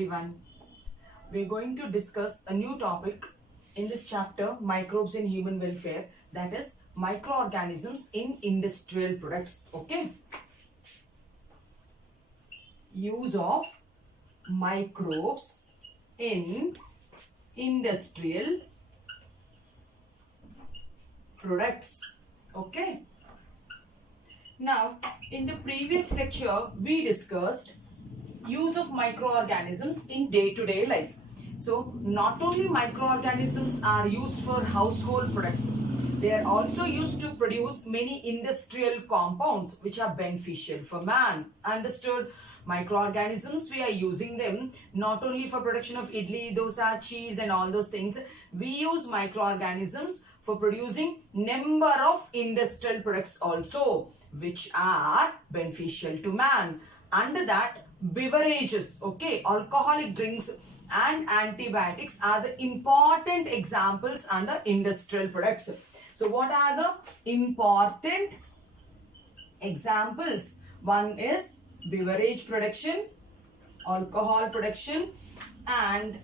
everyone. We're going to discuss a new topic in this chapter, microbes in human welfare, that is microorganisms in industrial products. Okay. Use of microbes in industrial products. Okay. Now, in the previous lecture, we discussed use of microorganisms in day-to-day life. So, not only microorganisms are used for household products, they are also used to produce many industrial compounds which are beneficial for man. Understood? Microorganisms, we are using them not only for production of idli, dosa, cheese and all those things. We use microorganisms for producing number of industrial products also which are beneficial to man. Under that, beverages, okay, alcoholic drinks and antibiotics are the important examples under industrial products. So what are the important examples? One is beverage production, alcohol production and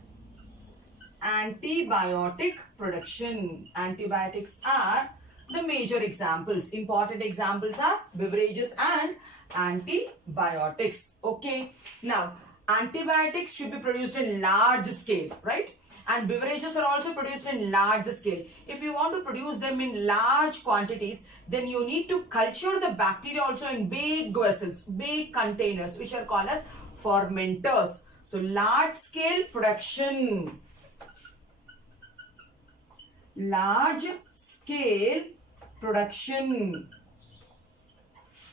antibiotic production. Antibiotics are the major examples. Important examples are beverages and antibiotics. Okay. Now, antibiotics should be produced in large scale, right? And beverages are also produced in large scale. If you want to produce them in large quantities, then you need to culture the bacteria also in big vessels, big containers, which are called as fermenters. So, large scale production. Large scale production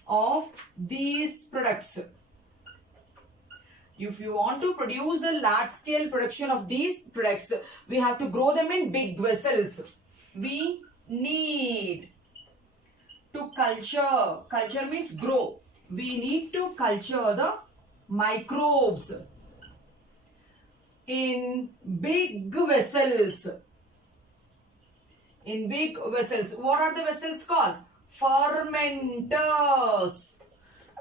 of these products. If you want to produce the large scale production of these products, we have to grow them in big vessels. We need to culture. Culture means grow. We need to culture the microbes in big vessels. In big vessels. What are the vessels called? Fermenters.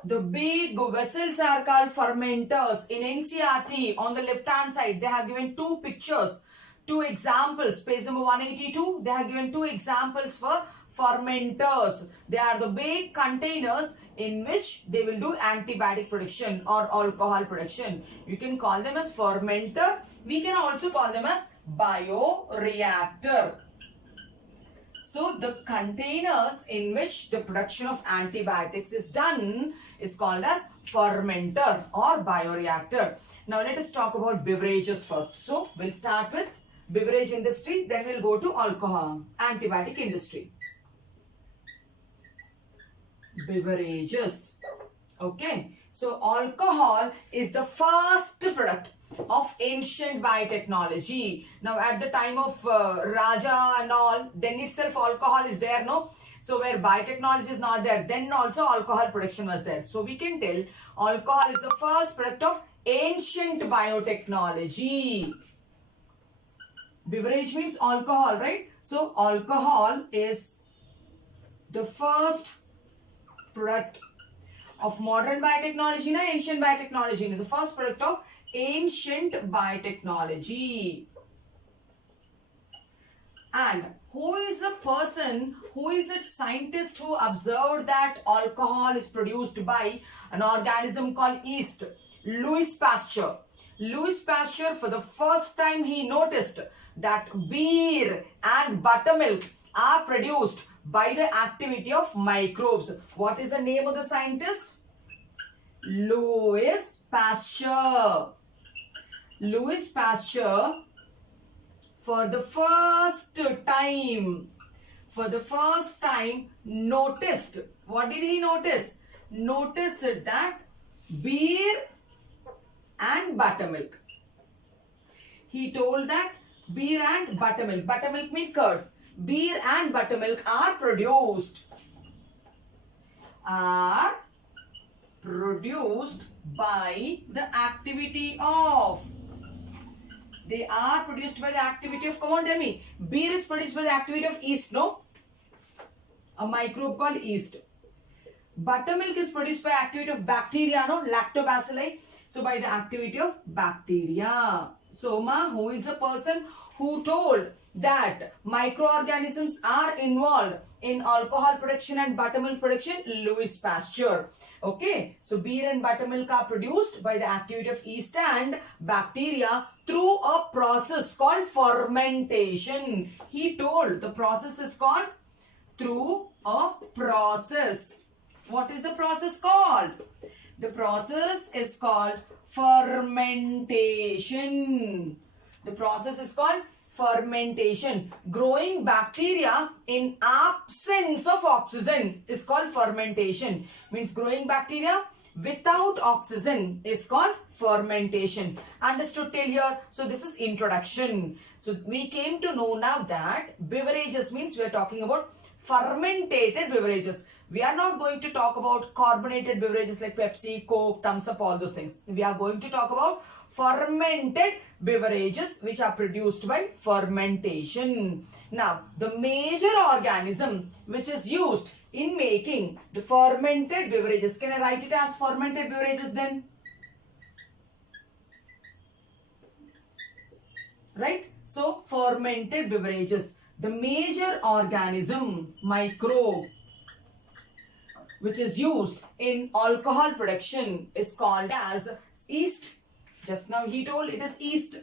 The big vessels are called fermenters. In NCERT, on the left hand side, they have given two pictures, two examples. Page number 182, they have given two examples for fermenters. They are the big containers in which they will do antibiotic production or alcohol production. You can call them as fermenter. We can also call them as bioreactor. So, the containers in which the production of antibiotics is done is called as fermenter or bioreactor. Now, let us talk about beverages first. So, we'll start with beverage industry, then we'll go to alcohol, antibiotic industry. Beverages. Okay. So, alcohol is the first product of ancient biotechnology. Now, at the time of Raja and all, then itself alcohol is there, no? So, where biotechnology is not there, then also alcohol production was there. So, we can tell alcohol is the first product of ancient biotechnology. Beverage means alcohol, right? So, alcohol is the first product of modern biotechnology and ancient biotechnology. It is the first product of ancient biotechnology. And who is the person, who is the scientist who observed that alcohol is produced by an organism called yeast? Louis Pasteur. Louis Pasteur, for the first time, he noticed that beer and buttermilk are produced by the activity of microbes. What is the name of the scientist? Louis Pasteur. Louis Pasteur, for the first time noticed. What did he notice? Noticed that beer and buttermilk. He told that beer and buttermilk means curds. Beer and buttermilk are produced by the activity of. They are produced by the activity of, come on, tell me. Beer is produced by the activity of yeast, no? A microbe called yeast. Buttermilk is produced by activity of bacteria, no? Lactobacilli. So by the activity of bacteria. So Ma, who is the person who told that microorganisms are involved in alcohol production and buttermilk production? Louis Pasteur. Okay. So beer and buttermilk are produced by the activity of yeast and bacteria through a process called fermentation. He told the process is called through a process. What is the process called? The process is called fermentation. The process is called fermentation. Growing bacteria in absence of oxygen is called fermentation. Means growing bacteria without oxygen is called fermentation. Understood till here? So this is introduction. So we came to know now that beverages means we are talking about fermented beverages. We are not going to talk about carbonated beverages like Pepsi, Coke, Thumbs Up, all those things. We are going to talk about fermented beverages which are produced by fermentation. Now, the major organism which is used in making the fermented beverages. Can I write it as fermented beverages then? Right? So, fermented beverages. The major organism, microbe, which is used in alcohol production is called as yeast. Just now he told it is yeast.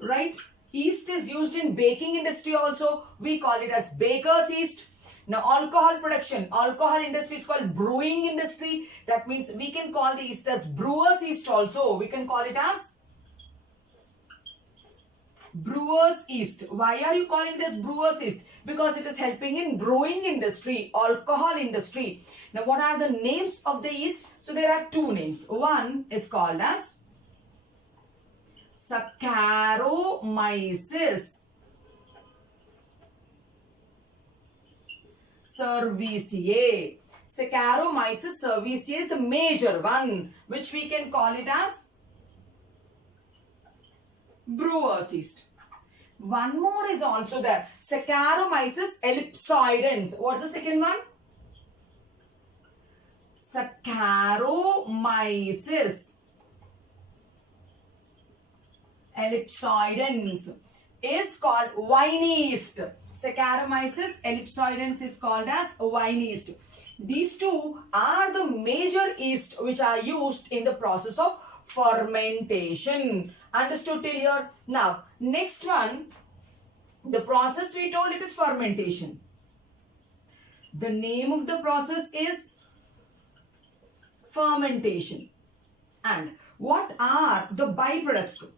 Right? Yeast is used in baking industry also. We call it as baker's yeast. Now alcohol production, alcohol industry is called brewing industry. That means we can call the yeast as brewer's yeast also. We can call it as brewer's yeast. Why are you calling it as brewer's yeast? Because it is helping in brewing industry, alcohol industry. Now what are the names of the yeast? So there are two names. One is called as Saccharomyces cerevisiae. Saccharomyces cerevisiae is the major one, which we can call it as brewer's yeast. One more is also there. Saccharomyces ellipsoidans. What's the second one? Saccharomyces ellipsoidans is called wine yeast. Saccharomyces ellipsoidans is called as wine yeast. These two are the major yeast which are used in the process of fermentation. Understood till here? Now, next one, the process we told it is fermentation. The name of the process is fermentation. And what are the byproducts?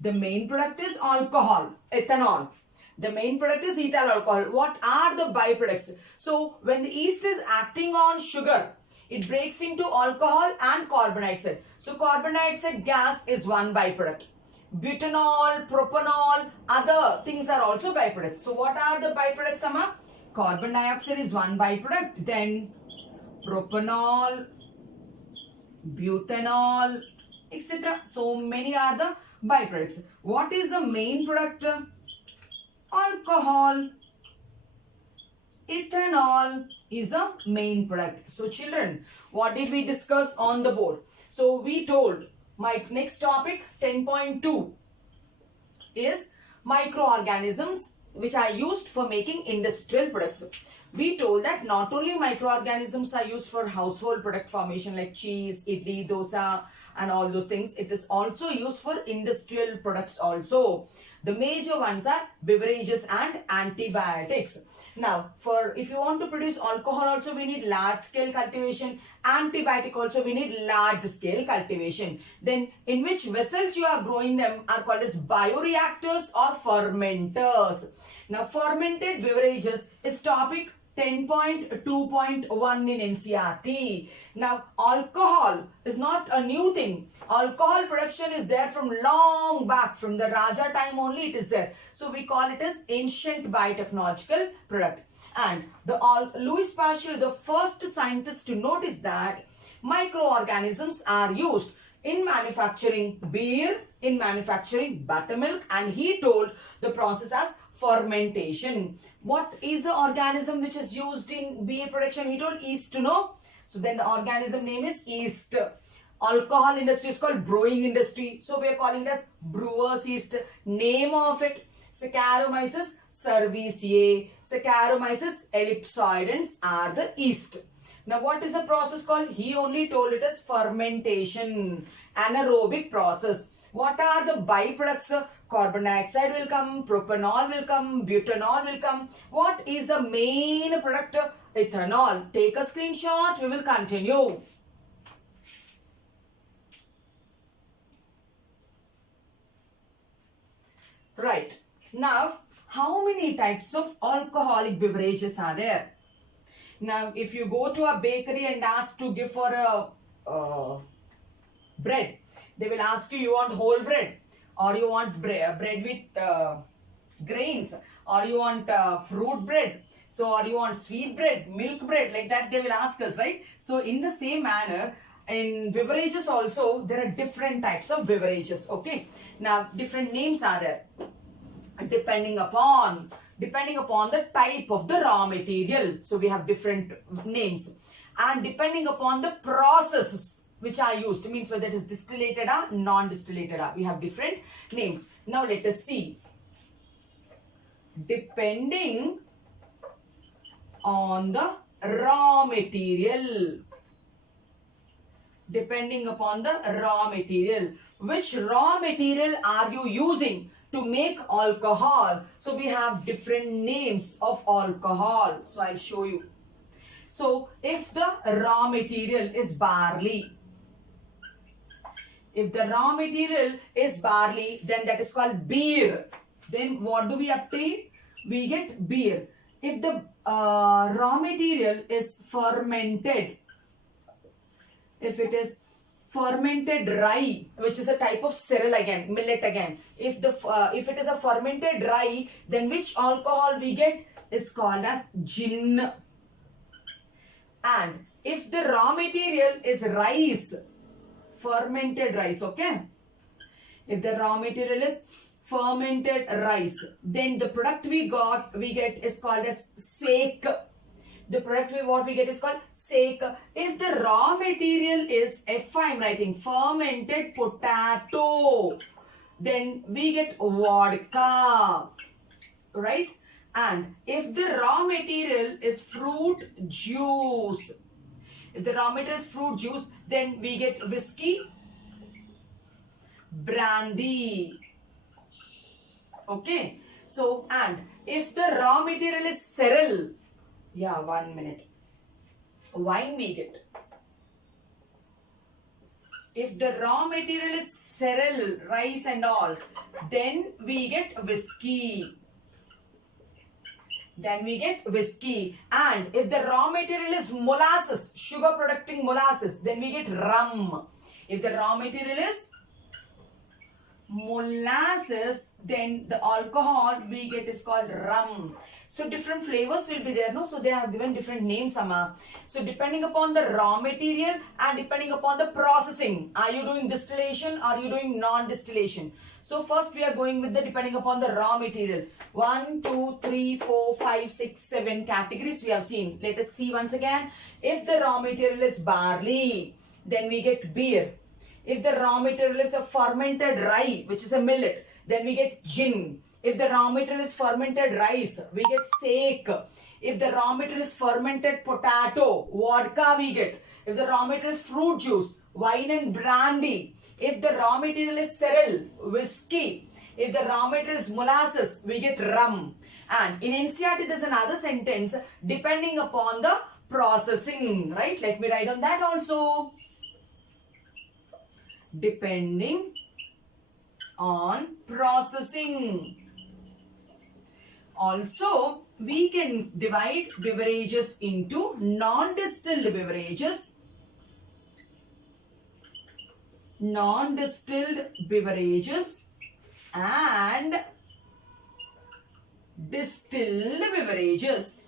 The main product is alcohol, ethanol. The main product is ethyl alcohol. What are the byproducts? So, when the yeast is acting on sugar, it breaks into alcohol and carbon dioxide. So, carbon dioxide gas is one byproduct. Butanol, propanol, other things are also byproducts. So, what are the byproducts, Amma? Carbon dioxide is one byproduct. Then, propanol, butanol, etc. So, many are the byproducts. What is the main product? Alcohol. Ethanol is the main product. So children, what did we discuss on the board? So we told my next topic 10.2 is microorganisms which are used for making industrial products. We told that not only microorganisms are used for household product formation like cheese, idli, dosa and all those things. It is also used for industrial products also. The major ones are beverages and antibiotics. Now, if you want to produce alcohol also we need large scale cultivation. Antibiotic also we need large scale cultivation. Then in which vessels you are growing them are called as bioreactors or fermenters. Now, fermented beverages is topic 10.2.1 in NCERT. Now, alcohol is not a new thing. Alcohol production is there from long back, from the Raja time only it is there. So, we call it as ancient biotechnological product. And Louis Pasteur is the first scientist to notice that microorganisms are used in manufacturing beer, in manufacturing buttermilk, and he told the process as fermentation. What is the organism which is used in beer production? He told yeast, no? So then the organism name is yeast. Alcohol industry is called brewing industry. So we are calling it as brewer's yeast. Name of it, Saccharomyces cerevisiae. Saccharomyces ellipsoidans are the yeast. Now what is the process called? He only told it as fermentation, anaerobic process. What are the byproducts? Carbon dioxide will come, propanol will come, butanol will come. What is the main product? Ethanol. Take a screenshot, we will continue. Right. Now, how many types of alcoholic beverages are there? Now, if you go to a bakery and ask to give for a bread, they will ask you, you want whole bread, or you want bread with grains, or you want fruit bread, so or you want sweet bread, milk bread, like that they will ask us, right? So in the same manner, in beverages also, there are different types of beverages, okay? Now, different names are there, depending upon the type of the raw material. So we have different names, and depending upon the processes which are used, means whether it is distillated or non-distillated or, we have different names. Now let us see. Depending on the raw material. Depending upon the raw material. Which raw material are you using to make alcohol? So we have different names of alcohol. So I'll show you. So if the raw material is barley, then that is called beer. Then what do we obtain? We get beer. If the raw material is fermented, if it is fermented rye, which is a type of cereal again, millet again. If it is a fermented rye, then which alcohol we get is called as gin. And if the raw material is rice, fermented rice, okay? If the raw material is fermented rice, then the product we get is called as sake. The product we get is called sake. If the raw material is, if I am writing fermented potato, then we get vodka, right? And if the raw material is fruit juice, then we get whiskey, brandy. Okay. So, and if the raw material is cereal, yeah, 1 minute. Wine we get. If the raw material is cereal, rice and all, then we get whiskey. And if the raw material is molasses, sugar producing molasses, then we get rum. If the raw material is molasses, then the alcohol we get is called rum. So different flavors will be there, no? So they have given different names, Amma. So depending upon the raw material and depending upon the processing, are you doing distillation or are you doing non-distillation? So first we are going with the depending upon the raw material. 1, 2, 3, 4, 5, 6, 7 categories we have seen. Let us see once again. If the raw material is barley, then we get beer. If the raw material is a fermented rye, which is a millet, then we get gin. If the raw material is fermented rice, we get sake. If the raw material is fermented potato, vodka we get. If the raw material is fruit juice, wine and brandy. If the raw material is cereal, whiskey. If the raw material is molasses, we get rum. And in NCERT, there's another sentence, depending upon the processing, right? Let me write on that also. Depending on processing. Also, we can divide beverages into non-distilled beverages, and distilled beverages.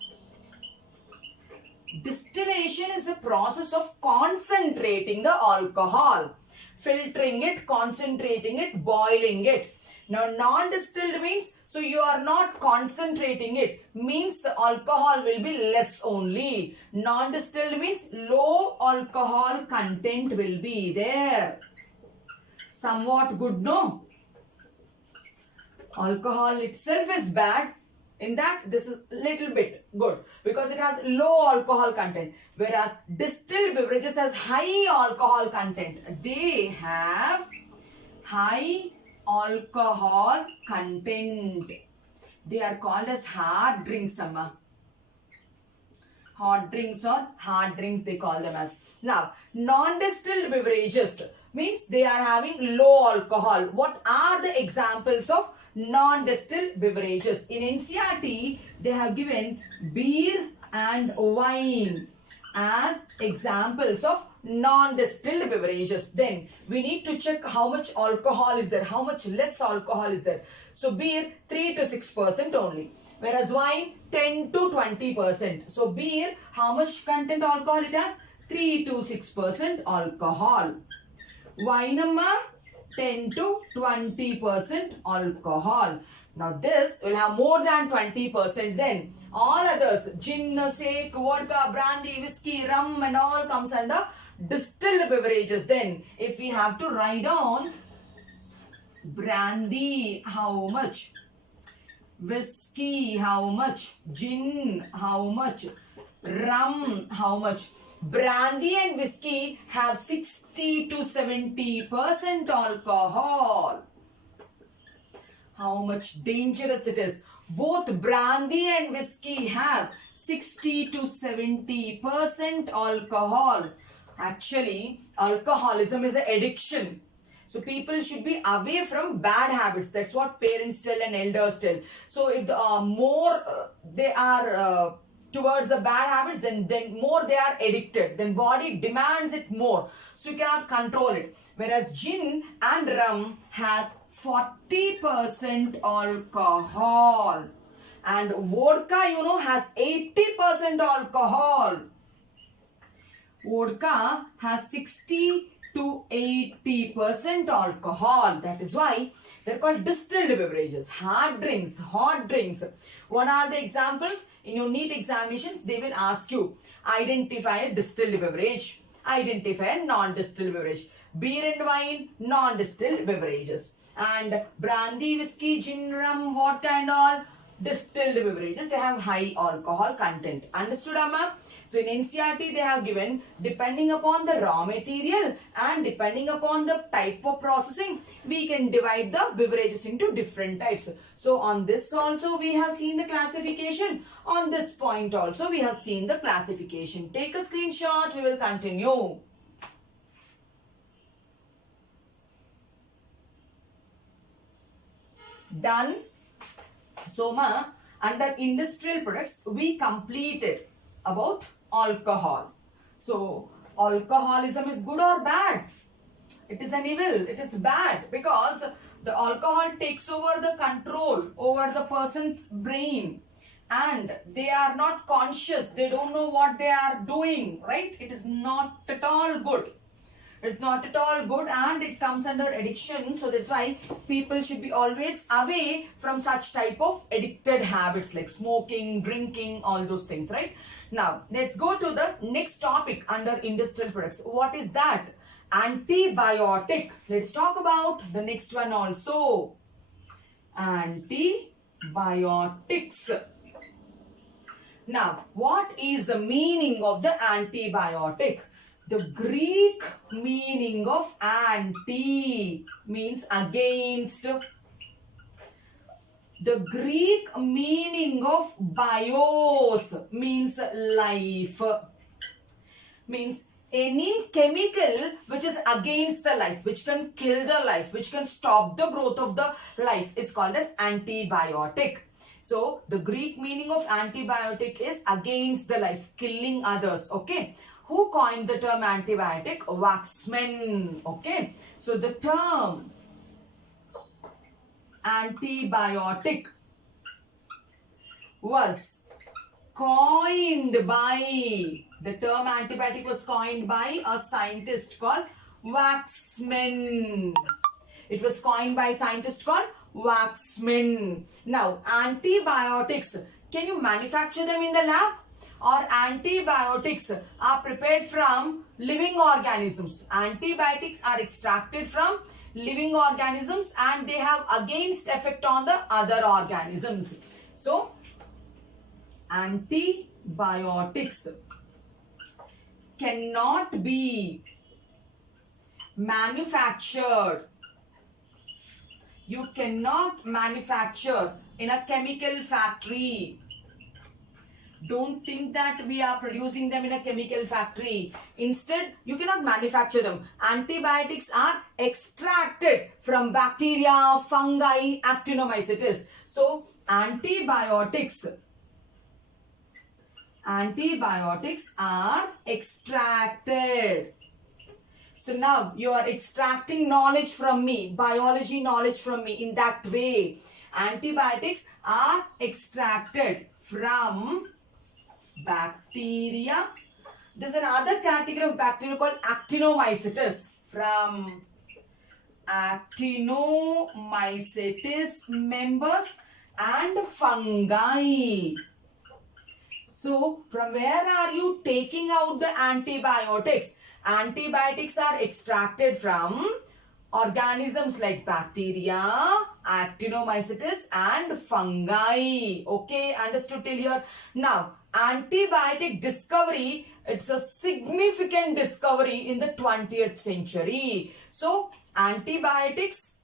Distillation is a process of concentrating the alcohol. filtering it, concentrating it, boiling it. Now non-distilled means, so you are not concentrating it, means the alcohol will be less only. Non-distilled means low alcohol content will be there. Somewhat good, no? Alcohol itself is bad. In that, this is little bit good because it has low alcohol content, whereas distilled beverages has high alcohol content. They have high alcohol content. They are called as hard drinks, Amma. Hot drinks or hard drinks they call them as. Now, non-distilled beverages means they are having low alcohol. What are the examples of non-distilled beverages? In NCERT, they have given beer and wine as examples of non-distilled beverages. Then we need to check how much alcohol is there, how much less alcohol is there. So beer 3 to 6% only, whereas wine 10 to 20%. So beer, how much content alcohol it has? 3 to 6% alcohol. Wine, 10 to 20% alcohol. Now this will have more than 20%. Then all others, gin, sake, vodka, brandy, whiskey, rum and all comes under distilled beverages. Then if we have to write down brandy, how much? Whiskey, how much? Gin, how much? Rum, how much? Brandy and whiskey have 60 to 70% alcohol. How much dangerous it is. Both brandy and whiskey have 60 to 70% alcohol. Actually, alcoholism is an addiction. So people should be away from bad habits. That's what parents tell and elders tell. So if the more they are towards the bad habits, then more they are addicted. Then body demands it more. So you cannot control it. Whereas gin and rum has 40% alcohol. And vodka, has 80% alcohol. Vodka has 60 to 80% alcohol. That is why they're called distilled beverages. Hard drinks, hot drinks. What are the examples? In your NEET examinations, they will ask you, identify a distilled beverage, identify a non-distilled beverage. Beer and wine, non-distilled beverages. And brandy, whiskey, gin, rum, vodka and all, distilled beverages. They have high alcohol content. Understood, Amma? So in NCERT, they have given, depending upon the raw material and depending upon the type of processing, we can divide the beverages into different types. So on this also we have seen the classification. On this point also we have seen the classification. Take a screenshot, we will continue. Done. So under industrial products, we completed about alcohol. So alcoholism is good or bad? It is an evil. It is bad because the alcohol takes over the control over the person's brain and they are not conscious. They don't know what they are doing, right? It is not at all good. It's not at all good and it comes under addiction. So that's why people should be always away from such type of addicted habits like smoking, drinking, all those things, right? Now, let's go to the next topic under industrial products. What is that? Antibiotic. Let's talk about the next one also. Antibiotics. Now, what is the meaning of the antibiotic? The Greek meaning of anti means against. The Greek meaning of bios means life. Means any chemical which is against the life, which can kill the life, which can stop the growth of the life is called as antibiotic. So the Greek meaning of antibiotic is against the life, killing others. Okay. Who coined the term antibiotic? Waxman. Okay. So the term antibiotic was coined by, the term antibiotic was coined by a scientist called Waxman. It was coined by a scientist called Waxman. Now, antibiotics, can you manufacture them in the lab? Or antibiotics are prepared from living organisms. Antibiotics are extracted from living organisms and they have against effect on the other organisms. So, antibiotics cannot be manufactured. You cannot manufacture in a chemical factory. Don't think that we are producing them in a chemical factory. Instead, you cannot manufacture them. Antibiotics are extracted from bacteria, fungi, actinomycetes. So, antibiotics are extracted. So now you are extracting knowledge from me, biology knowledge from me in that way. Antibiotics are extracted from bacteria. There's another category of bacteria called actinomycetes. From actinomycetes members and fungi. So, from where are you taking out the antibiotics? Antibiotics are extracted from organisms like bacteria, actinomycetes and fungi. Okay, understood till here? Now, antibiotic discovery, it's a significant discovery in the 20th century. So, antibiotics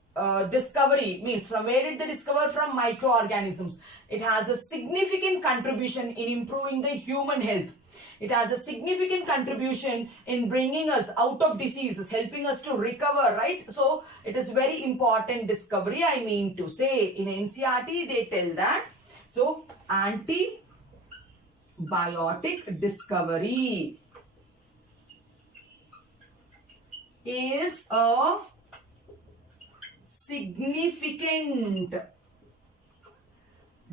discovery means from where did they discover? From microorganisms. It has a significant contribution in improving the human health. It has a significant contribution in bringing us out of diseases, helping us to recover, right? So, it is very important discovery, I mean to say. In NCERT, they tell that. So, antibiotic discovery is a significant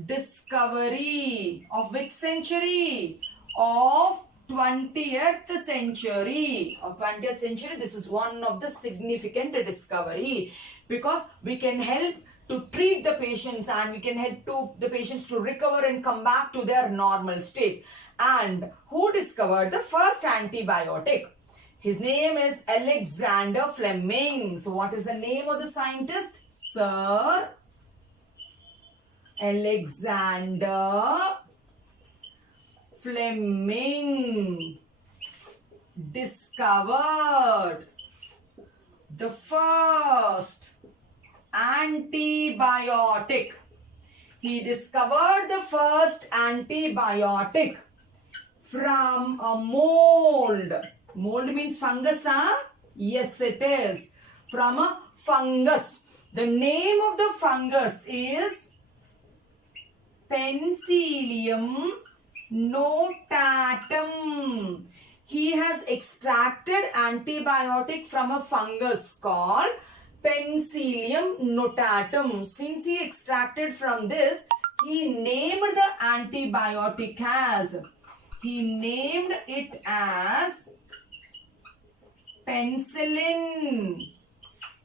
discovery of which century? Of 20th century. Of 20th century, this is one of the significant discovery because we can help to treat the patients and we can help the patients to recover and come back to their normal state. And who discovered the first antibiotic? His name is Alexander Fleming. So what is the name of the scientist? Sir Alexander Fleming discovered the first antibiotic. He discovered the first antibiotic from a mold. Mold means fungus, huh? Yes, it is. From a fungus. The name of the fungus is Penicillium notatum. He has extracted antibiotic from a fungus called Penicillium notatum. Since he extracted from this, he named the antibiotic as, penicillin.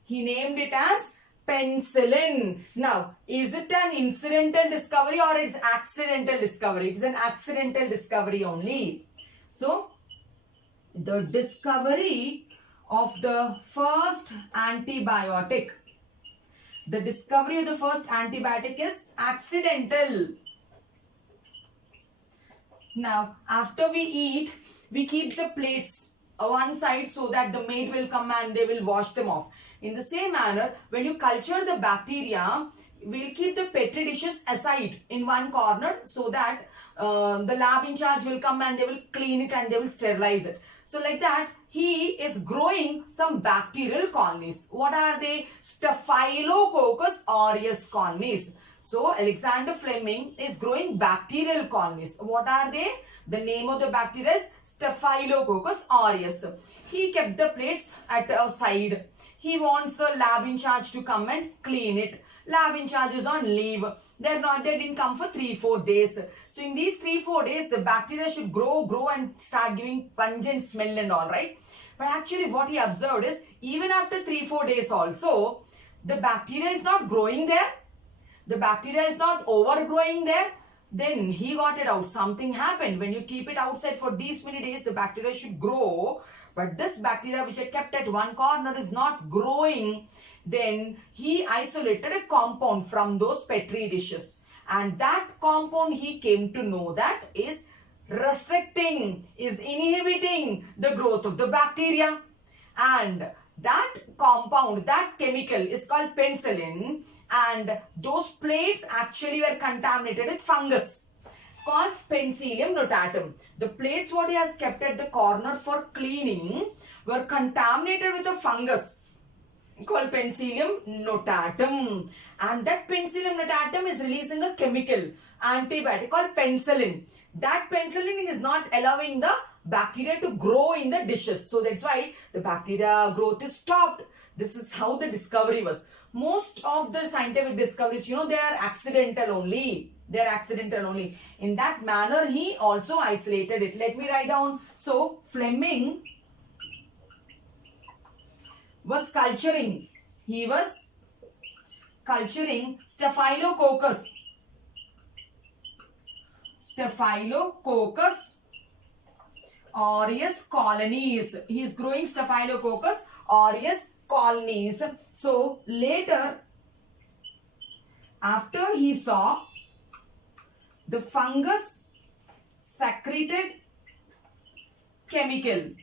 He named it as penicillin. Now, is it an incidental discovery or it's accidental discovery? It's an accidental discovery only. So, the discovery of the first antibiotic. The discovery of the first antibiotic is accidental. Now, after we eat, we keep the plates one side so that the maid will come and they will wash them off. In the same manner, when you culture the bacteria, we'll keep the petri dishes aside in one corner so that the lab in charge will come and they will clean it and they will sterilize it. So like that, he is growing some bacterial colonies. What are they? Staphylococcus aureus colonies. So Alexander Fleming is growing bacterial colonies. What are they? The name of the bacteria is Staphylococcus aureus. He kept the plates at a side. He wants the lab in charge to come and clean it. Lab in charge is on leave. They didn't come for 3-4 days. So in these 3-4 days, the bacteria should grow and start giving pungent smell and all, right? But actually what he observed is even after 3-4 days also, the bacteria is not growing there. The bacteria is not overgrowing there. Then he got it out. Something happened. When you keep it outside for these many days, the bacteria should grow. But this bacteria which I kept at one corner is not growing. Then he isolated a compound from those petri dishes. And that compound he came to know that is restricting, is inhibiting the growth of the bacteria. And that compound, that chemical is called penicillin, and those plates actually were contaminated with fungus called Penicillium notatum. The plates what he has kept at the corner for cleaning were contaminated with a fungus called Penicillium notatum, and that Penicillium notatum is releasing a chemical antibiotic called penicillin. That penicillin is not allowing the bacteria to grow in the dishes, so that's why the bacteria growth is stopped. This is how the discovery was. Most of the scientific discoveries, they are accidental only. They are accidental only. In that manner, he also isolated it. Let me write down. So Fleming was culturing. He was culturing Staphylococcus aureus colonies. He is growing Staphylococcus aureus colonies. So later, after he saw the fungus secreted chemical,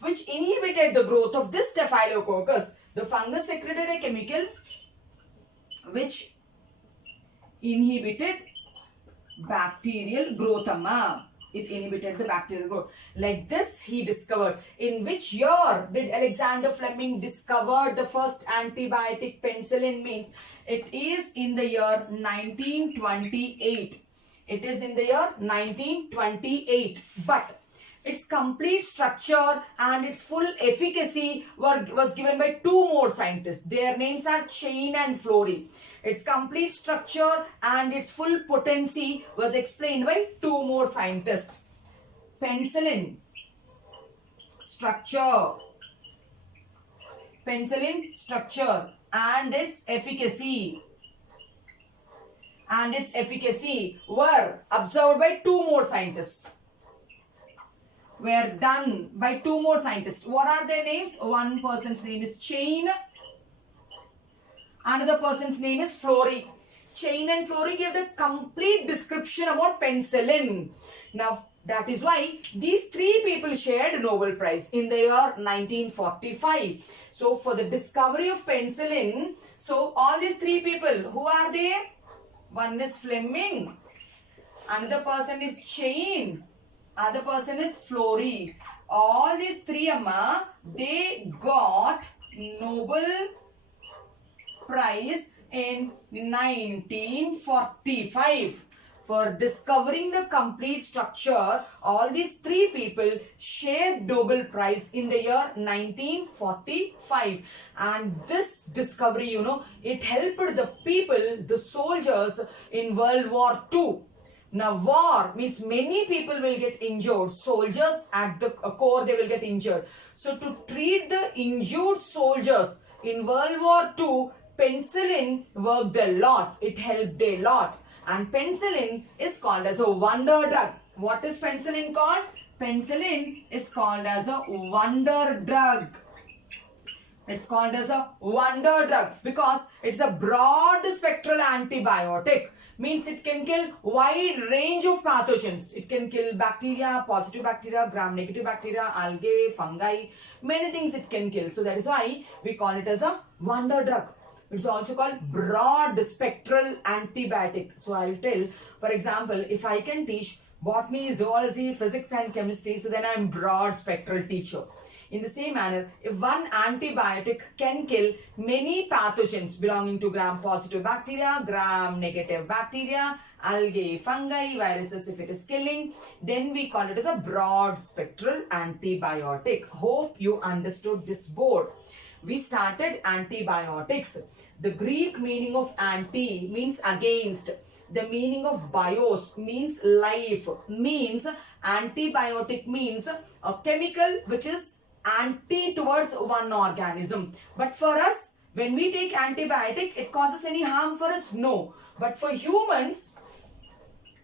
which inhibited the growth of this Staphylococcus. The fungus secreted a chemical which inhibited bacterial growth. It inhibited the bacterial growth. Like this he discovered. In which year did Alexander Fleming discover the first antibiotic penicillin? Means it is in the year 1928. It is in the year 1928. But its complete structure and its full efficacy was given by two more scientists. Their names are Chain and Florey. Its complete structure and its full potency was explained by two more scientists. Penicillin structure and its efficacy were observed by two more scientists. Were done by two more scientists. What are their names? One person's name is Chain. Another person's name is Florey. Chain and Florey gave the complete description about penicillin. Now, that is why these three people shared Nobel Prize in the year 1945. So, for the discovery of penicillin, so all these three people, who are they? One is Fleming. Another person is Chain. Other person is Florey. All these three, they got Nobel Prize in 1945 for discovering the complete structure. All these three people shared Nobel Prize in the year 1945, and this discovery, it helped the people, the soldiers in World War II. Now, war means many people will get injured. Soldiers at the core, they will get injured. So, to treat the injured soldiers in World War II, penicillin worked a lot. It helped a lot. And penicillin is called as a wonder drug. What is penicillin called? Penicillin is called as a wonder drug. It's called as a wonder drug because it's a broad spectral antibiotic. Means it can kill wide range of pathogens. It can kill bacteria, positive bacteria, gram-negative bacteria, algae, fungi, many things it can kill. So that is why we call it as a wonder drug. It's also called broad spectral antibiotic. So I'll tell, for example, if I can teach botany, zoology, physics and chemistry, so then I'm broad spectral teacher. In the same manner, if one antibiotic can kill many pathogens belonging to gram-positive bacteria, gram-negative bacteria, algae, fungi, viruses, if it is killing, then we call it as a broad spectral antibiotic. Hope you understood this board. We started antibiotics. The Greek meaning of anti means against. The meaning of bios means life, means antibiotic means a chemical which is anti towards one organism. But for us, when we take antibiotic, it causes any harm for us? No. But for humans,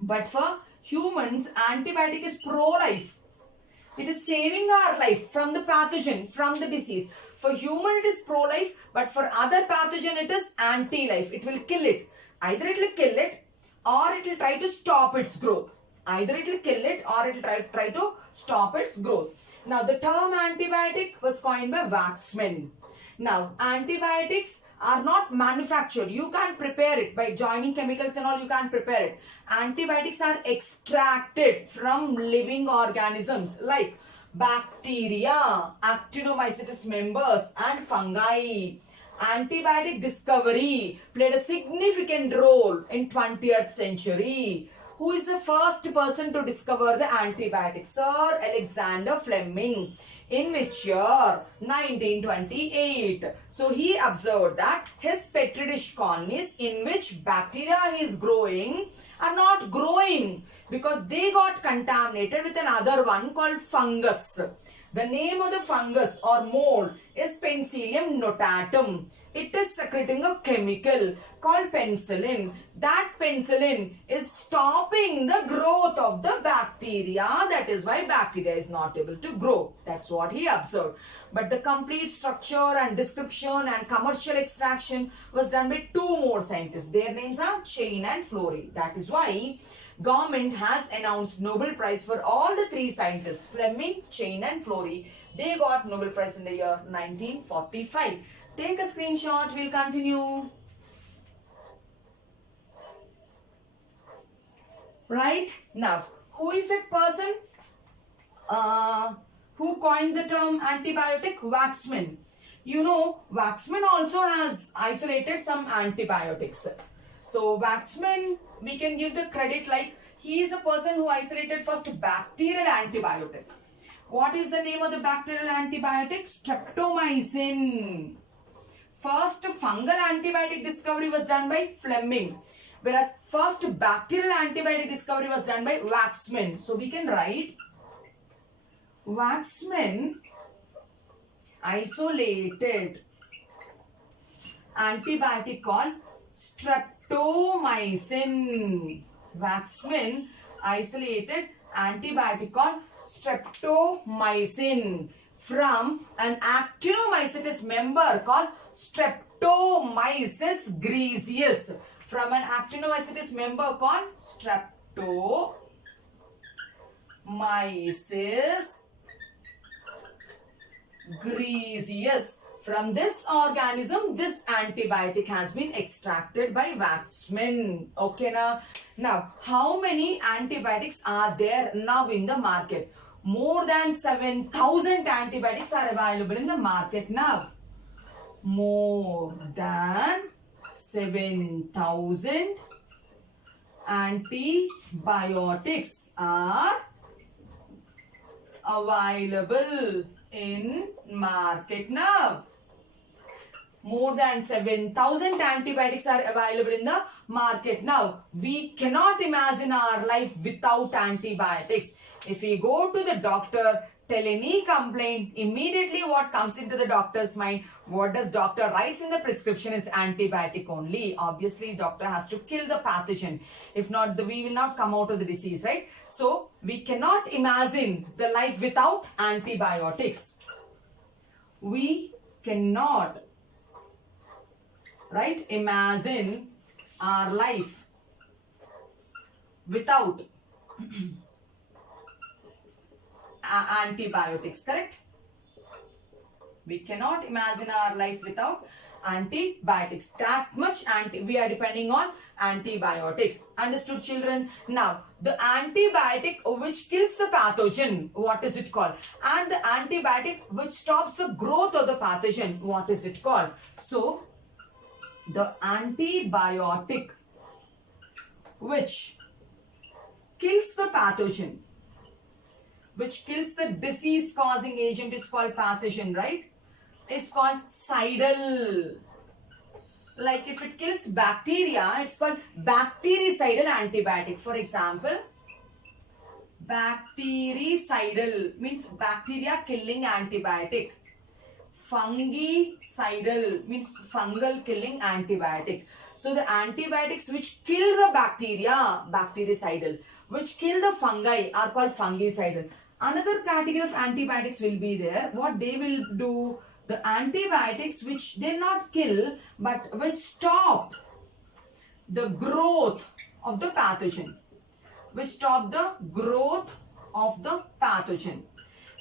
antibiotic is pro-life. It is saving our life from the pathogen, from the disease. For human, it is pro-life, but for other pathogen, it is anti-life. It will kill it. Either it will kill it, or it will try to stop its growth. Either it will kill it, or it will try to stop its growth. Now, the term antibiotic was coined by Waxman. Now, antibiotics are not manufactured. You can't prepare it by joining chemicals and all. You can't prepare it. Antibiotics are extracted from living organisms like bacteria, actinomycetes members, and fungi. Antibiotic discovery played a significant role in 20th century. Who is the first person to discover the antibiotic? Sir Alexander Fleming. In which year? 1928. So he observed that his petri dish colonies in which bacteria he is growing are not growing because they got contaminated with another one called fungus. The name of the fungus or mold is Penicillium notatum. It is secreting a chemical called penicillin. That penicillin is stopping the growth of the bacteria. That is why bacteria is not able to grow. That's what he observed. But the complete structure and description and commercial extraction was done by two more scientists. Their names are Chain and Florey. That is why government has announced Nobel Prize for all the three scientists, Fleming, Chain and Florey. They got Nobel Prize in the year 1945. Take a screenshot, we'll continue. Right? Now, who is that person who coined the term antibiotic? Waxman. You know, Waxman also has isolated some antibiotics. So, Waxman, we can give the credit like he is a person who isolated first bacterial antibiotic. What is the name of the bacterial antibiotic? Streptomycin. First fungal antibiotic discovery was done by Fleming, whereas first bacterial antibiotic discovery was done by Waxman. So we can write Waxman isolated antibiotic called streptomycin. Waxman isolated antibiotic called streptomycin from an actinomycetes member called Streptomyces griseus. From an actinomycetes member called Streptomyces griseus. From this organism, this antibiotic has been extracted by Waxman. Okay, now how many antibiotics are there now in the market? More than 7,000 antibiotics are available in the market now. More than 7,000 antibiotics are available in market now. More than 7,000 antibiotics are available in the market now. We cannot imagine our life without antibiotics. If we go to the doctor, tell any complaint, immediately what comes into the doctor's mind? What does doctor writes in the prescription is antibiotic only. Obviously, doctor has to kill the pathogen. If not, we will not come out of the disease, right? So, we cannot imagine the life without antibiotics. We cannot, right, imagine our life without antibiotics, correct? We cannot imagine our life without antibiotics. That much we are depending on antibiotics. Understood, children? Now, the antibiotic which kills the pathogen, what is it called? And the antibiotic which stops the growth of the pathogen, what is it called? So, the antibiotic which kills the pathogen, which kills the disease causing agent is called pathogen, right? Is called Cidal. Like if it kills bacteria, it's called bactericidal antibiotic. For example, bactericidal means bacteria killing antibiotic. Fungicidal means fungal killing antibiotic. So the antibiotics which kill the bacteria, bactericidal, which kill the fungi are called fungicidal. Another category of antibiotics will be there. What they will do, the antibiotics which they not kill but which stop the growth of the pathogen, which stop the growth of the pathogen.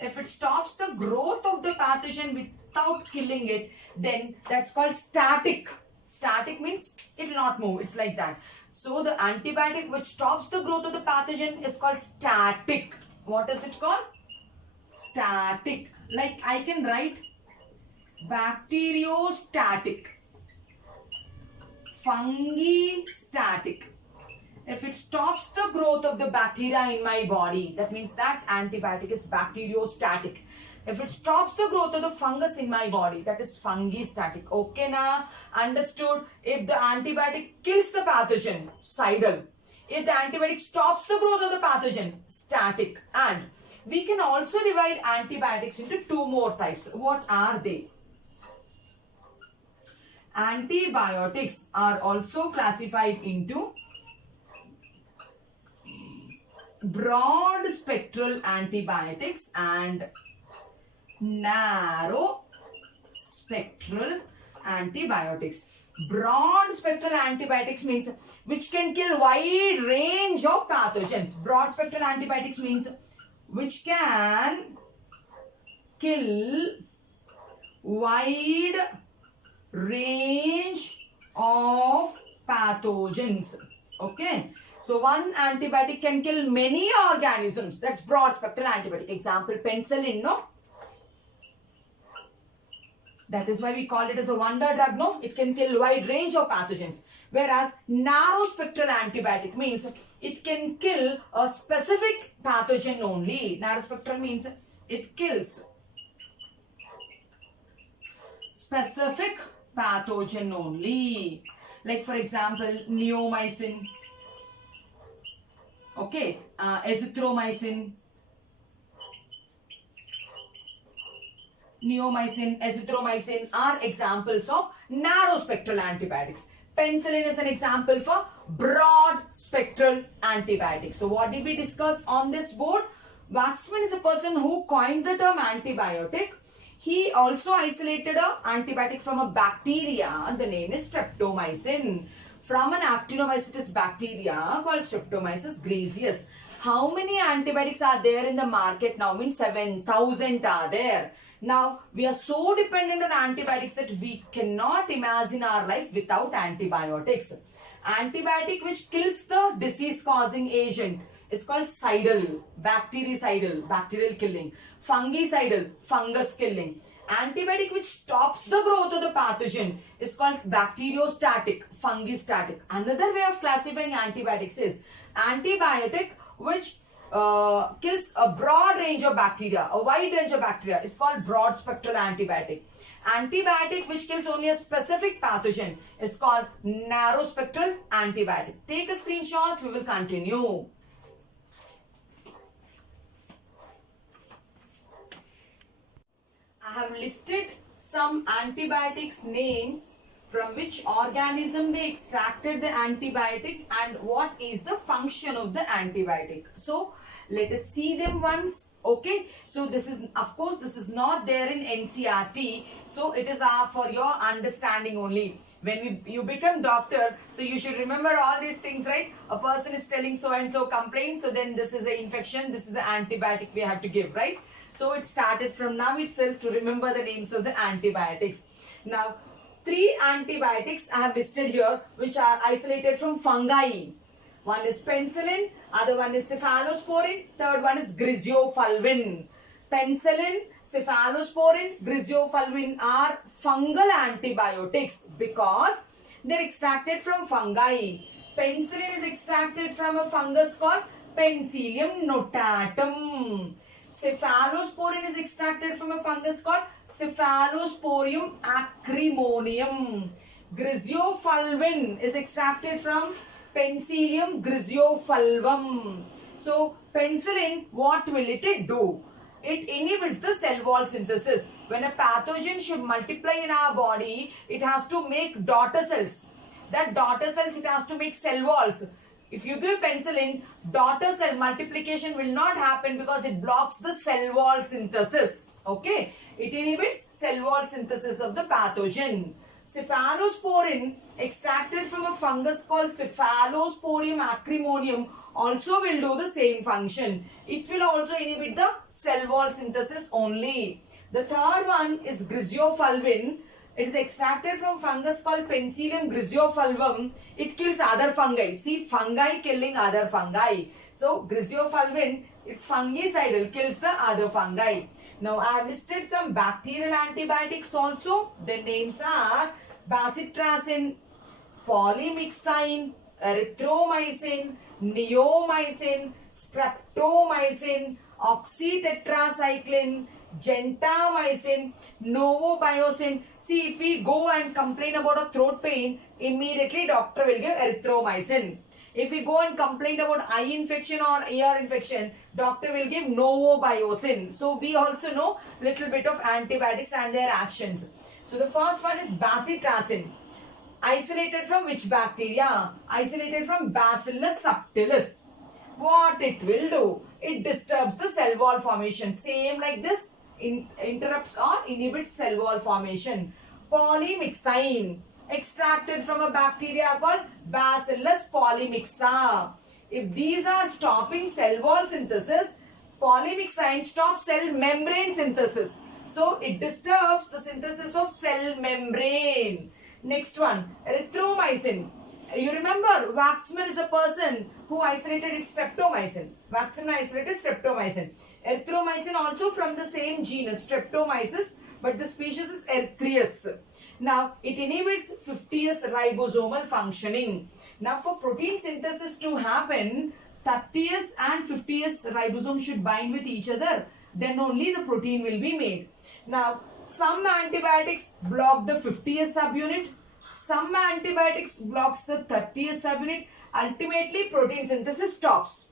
If it stops the growth of the pathogen without killing it, then that's called static. Static means it will not move. It's like that. So the antibiotic which stops the growth of the pathogen is called static. What is it called? Static. Like I can write bacteriostatic, fungistatic. If it stops the growth of the bacteria in my body, that means that antibiotic is bacteriostatic. If it stops the growth of the fungus in my body, that is fungistatic. Okay, now understood? If the antibiotic kills the pathogen, cidal. If the antibiotic stops the growth of the pathogen, static. And we can also divide antibiotics into two more types. What are they? Antibiotics are also classified into broad spectral antibiotics and narrow spectral antibiotics. Broad spectral antibiotics means which can kill wide range of pathogens. Broad spectral antibiotics means which can kill wide range of pathogens. Okay. So one antibiotic can kill many organisms. That's broad spectral antibiotic. Example, penicillin, no? That is why we call it as a wonder drug, no? It can kill wide range of pathogens. Whereas narrow spectral antibiotic means it can kill a specific pathogen only. Narrow spectral means it kills specific pathogen only. Like for example, neomycin. Okay, azithromycin. Neomycin, azithromycin are examples of narrow spectral antibiotics. Penicillin is an example for broad spectral antibiotics. So what did we discuss on this board? Waxman is a person who coined the term antibiotic. He also isolated an antibiotic from a bacteria. The name is streptomycin. From an actinomycetes bacteria called Streptomyces griseus. How many antibiotics are there in the market now? Means 7,000 are there. Now, we are so dependent on antibiotics that we cannot imagine our life without antibiotics. Antibiotic which kills the disease-causing agent is called cidal, bactericidal, bacterial killing. Fungicidal, fungus killing. Antibiotic which stops the growth of the pathogen is called bacteriostatic, fungistatic. Another way of classifying antibiotics is antibiotic which kills a broad range of bacteria, a wide range of bacteria is called broad spectral antibiotic. Antibiotic which kills only a specific pathogen is called narrow spectral antibiotic. Take a screenshot, we will continue. I have listed some antibiotics names from which organism they extracted the antibiotic and what is the function of the antibiotic. So let us see them once. Okay, so this is, of course, this is not there in NCERT, so it is for your understanding only. When you become doctor, so you should remember all these things, right? A person is telling so and so complaint, so then this is an infection, this is the antibiotic we have to give, right? So it started from now itself to remember the names of the antibiotics. Now 3 antibiotics I have listed here which are isolated from fungi. One is penicillin, other one is cephalosporin, third one is griseofulvin. Penicillin, cephalosporin, griseofulvin are fungal antibiotics because they are extracted from fungi. Penicillin is extracted from a fungus called Penicillium notatum. Cephalosporin is extracted from a fungus called Cephalosporium acrimonium. Griseofulvin is extracted from Penicillium griseofulvum. So penicillin, what will it do? It inhibits the cell wall synthesis. When a pathogen should multiply in our body, it has to make daughter cells. That daughter cells, it has to make cell walls. If you give penicillin, daughter cell multiplication will not happen because it blocks the cell wall synthesis. Okay, it inhibits cell wall synthesis of the pathogen. Cephalosporin, extracted from a fungus called Cephalosporium acrimonium, also will do the same function. It will also inhibit the cell wall synthesis only. The third one is Griseofulvin. It is extracted from fungus called Penicillium griseofulvum. It kills other fungi. See, fungi killing other fungi. So, Griseofulvin, it's fungicidal, kills the other fungi. Now, I have listed some bacterial antibiotics also. Their names are bacitracin, polymyxin, erythromycin, neomycin, streptomycin, oxytetracycline, gentamicin, novobiocin. See, if we go and complain about a throat pain, immediately doctor will give erythromycin. If we go and complain about eye infection or ear infection, doctor will give novobiocin. So, we also know little bit of antibiotics and their actions. So, the first one is bacitracin. Isolated from which bacteria? Isolated from Bacillus subtilis. What it will do? It disturbs the cell wall formation. Same like this, interrupts or inhibits cell wall formation. Polymyxin, extracted from a bacteria called Bacillus polymyxa. If these are stopping cell wall synthesis, polymyxin stops cell membrane synthesis. So, it disturbs the synthesis of cell membrane. Next one, erythromycin. You remember, Waxman is a person who isolated its streptomycin. Waxman isolated streptomycin. Erythromycin also from the same genus, Streptomyces, but the species is Erythraeus. Now, it inhibits 50S ribosomal functioning. Now, for protein synthesis to happen, 30S and 50S ribosome should bind with each other. Then only the protein will be made. Now, some antibiotics block the 50S subunit. Some antibiotics blocks the 30S subunit. Ultimately, protein synthesis stops.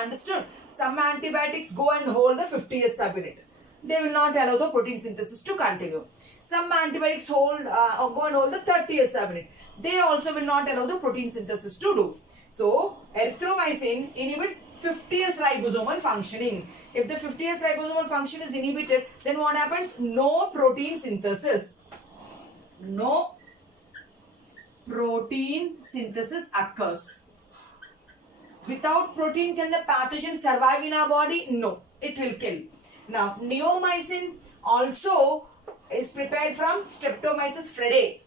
Understood? Some antibiotics go and hold the 50S subunit. They will not allow the protein synthesis to continue. Some antibiotics go and hold the 30S subunit. They also will not allow the protein synthesis to do. So, erythromycin inhibits 50S ribosomal functioning. If the 50S ribosomal function is inhibited, then what happens? No protein synthesis. No protein synthesis occurs. Without protein, can the pathogen survive in our body? No, it will kill. Now, neomycin also is prepared from Streptomyces fredei.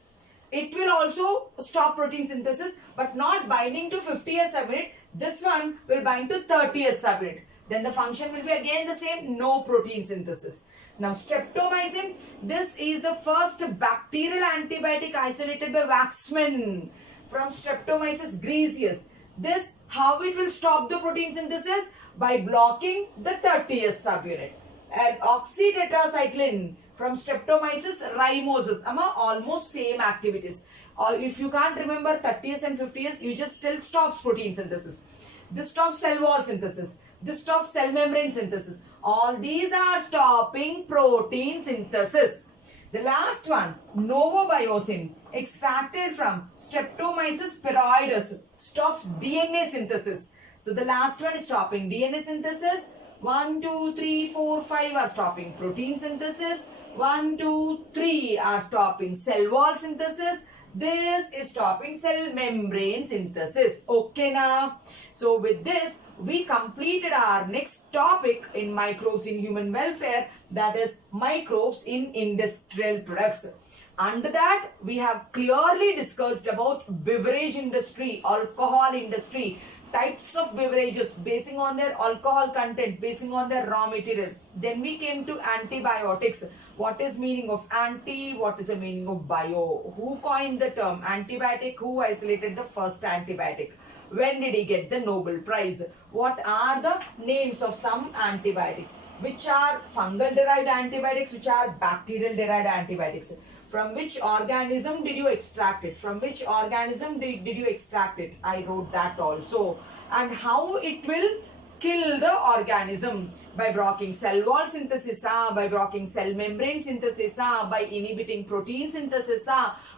It will also stop protein synthesis, but not binding to 50S subunit. This one will bind to 30S subunit. Then the function will be again the same, no protein synthesis. Now, streptomycin, this is the first bacterial antibiotic isolated by Waxman from Streptomyces griseus. This, how it will stop the protein synthesis? By blocking the 30S subunit. And oxytetracycline from Streptomyces rhinosus, almost same activities. Or if you can't remember 30S and 50S, you just still stops protein synthesis. This stops cell wall synthesis. This stops cell membrane synthesis. All these are stopping protein synthesis. The last one, novobiocin, extracted from Streptomyces piroidus, stops DNA synthesis. So the last one is stopping DNA synthesis. 1, 2, 3, 4, 5 are stopping protein synthesis. 1, 2, 3 are stopping cell wall synthesis. This is stopping cell membrane synthesis. Okay now. So with this, we completed our next topic in microbes in human welfare, that is microbes in industrial products. Under that, we have clearly discussed about beverage industry, alcohol industry, types of beverages basing on their alcohol content, basing on their raw material. Then we came to antibiotics. What is meaning of anti? What is the meaning of bio? Who coined the term antibiotic? Who isolated the first antibiotic? When did he get the Nobel Prize? What are the names of some antibiotics? Which are fungal derived antibiotics? Which are bacterial derived antibiotics? From which organism did you extract it? From which organism did you extract it? I wrote that also. And how it will kill the organism? By blocking cell wall synthesis, by blocking cell membrane synthesis, by inhibiting protein synthesis,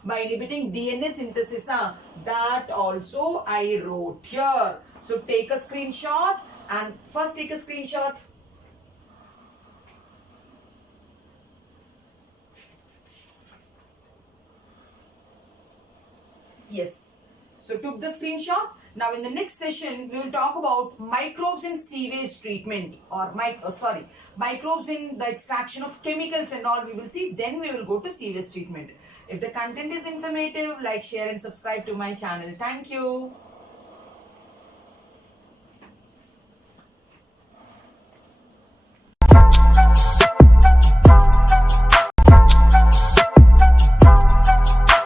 by inhibiting DNA synthesis. That also I wrote here. So take a screenshot, and first take a screenshot. Yes. So took the screenshot. Now in the next session, we will talk about microbes in sewage treatment, or microbes in the extraction of chemicals and all we will see. Then we will go to sewage treatment. If the content is informative, like, share and subscribe to my channel. Thank you.